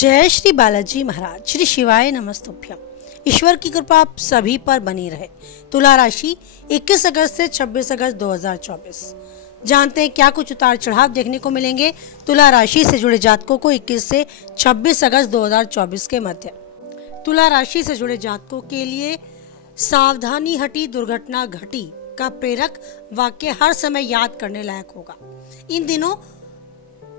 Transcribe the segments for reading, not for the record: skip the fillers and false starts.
जय श्री बालाजी महाराज, श्री शिवाय नमस्तुभ्यम। ईश्वर की कृपा आप सभी पर बनी रहे। तुला राशि 21 अगस्त से 26 अगस्त 2024। जानते हैं क्या कुछ उतार चढ़ाव देखने को मिलेंगे तुला राशि से जुड़े जातकों को 21 से 26 अगस्त 2024 के मध्य। तुला राशि से जुड़े जातकों के लिए सावधानी हटी दुर्घटना घटी का प्रेरक वाक्य हर समय याद करने लायक होगा। इन दिनों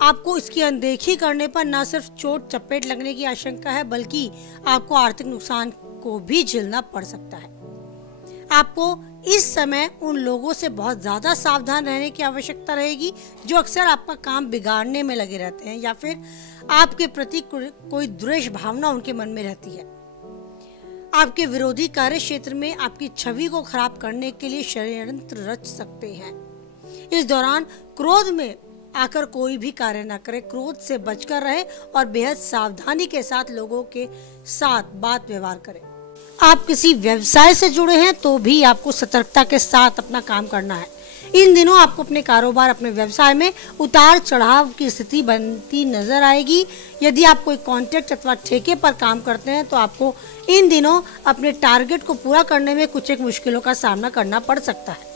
आपको इसकी अनदेखी करने पर न सिर्फ चोट चपेट लगने की आशंका है, बल्कि आपको आर्थिक नुकसान को भी झेलना पड़ सकता है। आपको इस समय उन लोगों से बहुत ज्यादा सावधान रहने की आवश्यकता रहेगी जो अक्सर आपका काम बिगाड़ने में लगे रहते हैं या फिर आपके प्रति कोई द्वेष भावना उनके मन में रहती है। आपके विरोधी कार्य क्षेत्र में आपकी छवि को खराब करने के लिए षड्यंत्र रच सकते हैं। इस दौरान क्रोध में आकर कोई भी कार्य न करे, क्रोध से बचकर रहे और बेहद सावधानी के साथ लोगों के साथ बात व्यवहार करें। आप किसी व्यवसाय से जुड़े हैं तो भी आपको सतर्कता के साथ अपना काम करना है। इन दिनों आपको अपने कारोबार, अपने व्यवसाय में उतार चढ़ाव की स्थिति बनती नजर आएगी। यदि आप कोई कॉन्ट्रैक्ट अथवा ठेके पर काम करते हैं तो आपको इन दिनों अपने टारगेट को पूरा करने में कुछ एक मुश्किलों का सामना करना पड़ सकता है।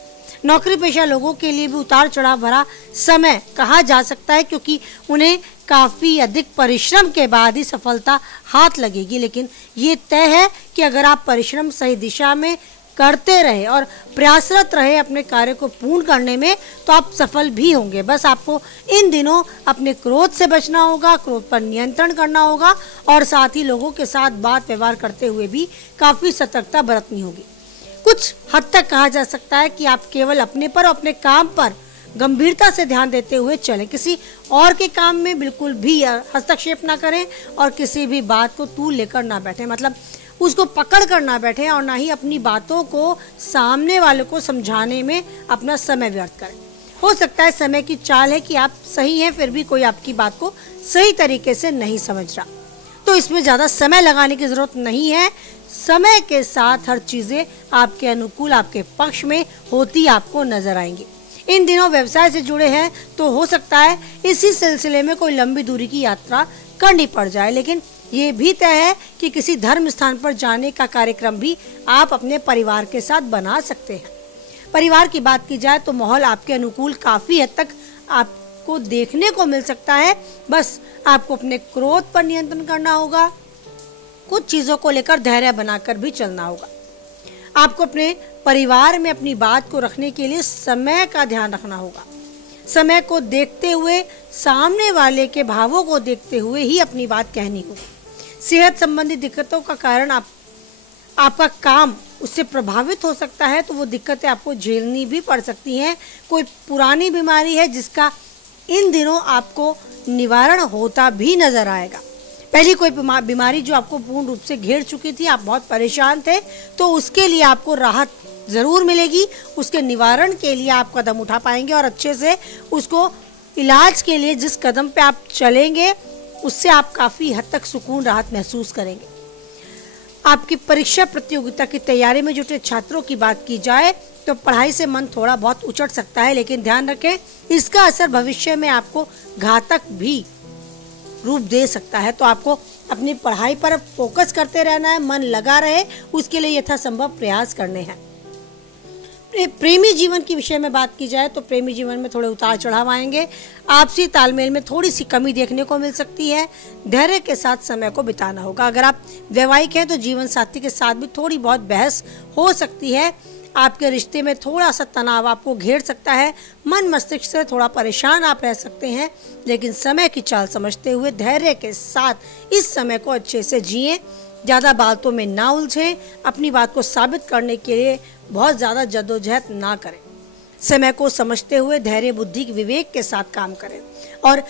नौकरी पेशा लोगों के लिए भी उतार चढ़ाव भरा समय कहा जा सकता है, क्योंकि उन्हें काफी अधिक परिश्रम के बाद ही सफलता हाथ लगेगी। लेकिन ये तय है कि अगर आप परिश्रम सही दिशा में करते रहे और प्रयासरत रहे अपने कार्य को पूर्ण करने में, तो आप सफल भी होंगे। बस आपको इन दिनों अपने क्रोध से बचना होगा, क्रोध पर नियंत्रण करना होगा और साथ ही लोगों के साथ बात व्यवहार करते हुए भी काफी सतर्कता बरतनी होगी। कुछ हद तक कहा जा सकता है कि आप केवल अपने पर और अपने काम पर गंभीरता से ध्यान देते हुए चलें। किसी और के काम में बिल्कुल भी हस्तक्षेप ना करें और किसी भी बात को तूल लेकर ना बैठें, मतलब उसको पकड़ कर ना बैठें और ना ही अपनी बातों को सामने वाले को समझाने में अपना समय व्यर्थ करें। हो सकता है समय की चाल है कि आप सही हैं, फिर भी कोई आपकी बात को सही तरीके से नहीं समझ रहा, तो इसमें ज़्यादा समय लगाने की ज़रूरत नहीं है। समय के साथ हर चीज़ें आपके अनुकूल, आपके पक्ष में होती आपको नजर आएंगी। इन दिनों व्यवसाय से जुड़े हैं तो हो सकता है इसी सिलसिले में कोई लंबी दूरी की यात्रा करनी पड़ जाए, लेकिन ये भी तय है कि किसी धर्म स्थान पर जाने का कार्यक्रम भी आप अपने परिवार के साथ बना सकते हैं। परिवार की बात की जाए तो माहौल आपके अनुकूल काफ़ी हद तक आपको देखने को मिल सकता है। बस आपको अपने क्रोध पर नियंत्रण करना होगा, कुछ चीज़ों को लेकर धैर्य बनाकर भी चलना होगा। आपको अपने परिवार में अपनी बात को रखने के लिए समय का ध्यान रखना होगा। समय को देखते हुए, सामने वाले के भावों को देखते हुए ही अपनी बात कहनी होगी। सेहत संबंधी दिक्कतों का कारण आपका काम उससे प्रभावित हो सकता है, तो वो दिक्कतें आपको झेलनी भी पड़ सकती हैं। कोई पुरानी बीमारी है जिसका इन दिनों आपको निवारण होता भी नजर आएगा। पहली कोई बीमारी जो आपको पूर्ण रूप से घेर चुकी थी, आप बहुत परेशान थे, तो उसके लिए आपको राहत ज़रूर मिलेगी। उसके निवारण के लिए आप कदम उठा पाएंगे और अच्छे से उसको इलाज के लिए जिस कदम पे आप चलेंगे उससे आप काफ़ी हद तक सुकून, राहत महसूस करेंगे। आपकी परीक्षा प्रतियोगिता की तैयारी में जुटे छात्रों की बात की जाए तो पढ़ाई से मन थोड़ा बहुत उचट सकता है, लेकिन ध्यान रखें इसका असर भविष्य में आपको घातक भी रूप दे सकता है। तो आपको अपनी पढ़ाई पर फोकस करते रहना है, मन लगा रहे, उसके लिए यथासंभव प्रयास करने हैं। प्रेमी जीवन के विषय में बात की जाए तो प्रेमी जीवन में थोड़े उतार चढ़ाव आएंगे। आपसी तालमेल में थोड़ी सी कमी देखने को मिल सकती है। धैर्य के साथ समय को बिताना होगा। अगर आप वैवाहिक हैं तो जीवन साथी के साथ भी थोड़ी बहुत बहस हो सकती है। आपके रिश्ते में थोड़ा सा तनाव आपको घेर सकता है। मन मस्तिष्क से थोड़ा परेशान आप रह सकते हैं, लेकिन समय की चाल समझते हुए धैर्य के साथ इस समय को अच्छे से जिएं। ज़्यादा बातों में ना उलझें। अपनी बात को साबित करने के लिए बहुत ज़्यादा जद्दोजहद ना करें। समय को समझते हुए धैर्य, बुद्धि, विवेक के साथ काम करें और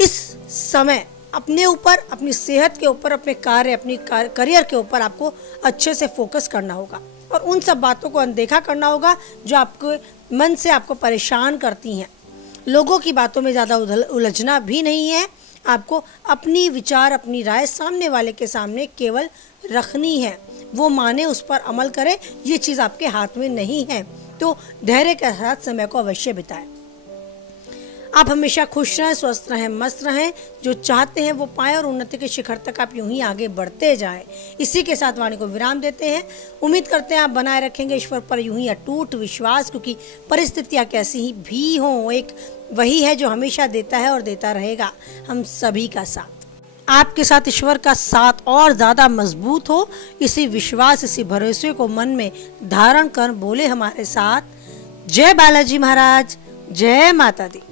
इस समय अपने ऊपर, अपनी सेहत के ऊपर, अपने कार्य, अपनी करियर के ऊपर आपको अच्छे से फोकस करना होगा और उन सब बातों को अनदेखा करना होगा जो आपके मन से आपको परेशान करती हैं। लोगों की बातों में ज़्यादा उलझना भी नहीं है। आपको अपनी विचार, अपनी राय सामने वाले के सामने केवल रखनी है। वो माने, उस पर अमल करे, ये चीज़ आपके हाथ में नहीं है। तो धैर्य के साथ समय को अवश्य बिताएं। आप हमेशा खुश रहें, स्वस्थ रहें, मस्त रहें। जो चाहते हैं वो पाएं और उन्नति के शिखर तक आप यूं ही आगे बढ़ते जाएं। इसी के साथ वाणी को विराम देते हैं। उम्मीद करते हैं आप बनाए रखेंगे ईश्वर पर यूं ही अटूट विश्वास, क्योंकि परिस्थितियां कैसी ही भी हों, एक वही है जो हमेशा देता है और देता रहेगा हम सभी का साथ। आपके साथ ईश्वर का साथ और ज़्यादा मजबूत हो, इसी विश्वास, इसी भरोसे को मन में धारण कर बोले हमारे साथ, जय बालाजी महाराज, जय माता दी।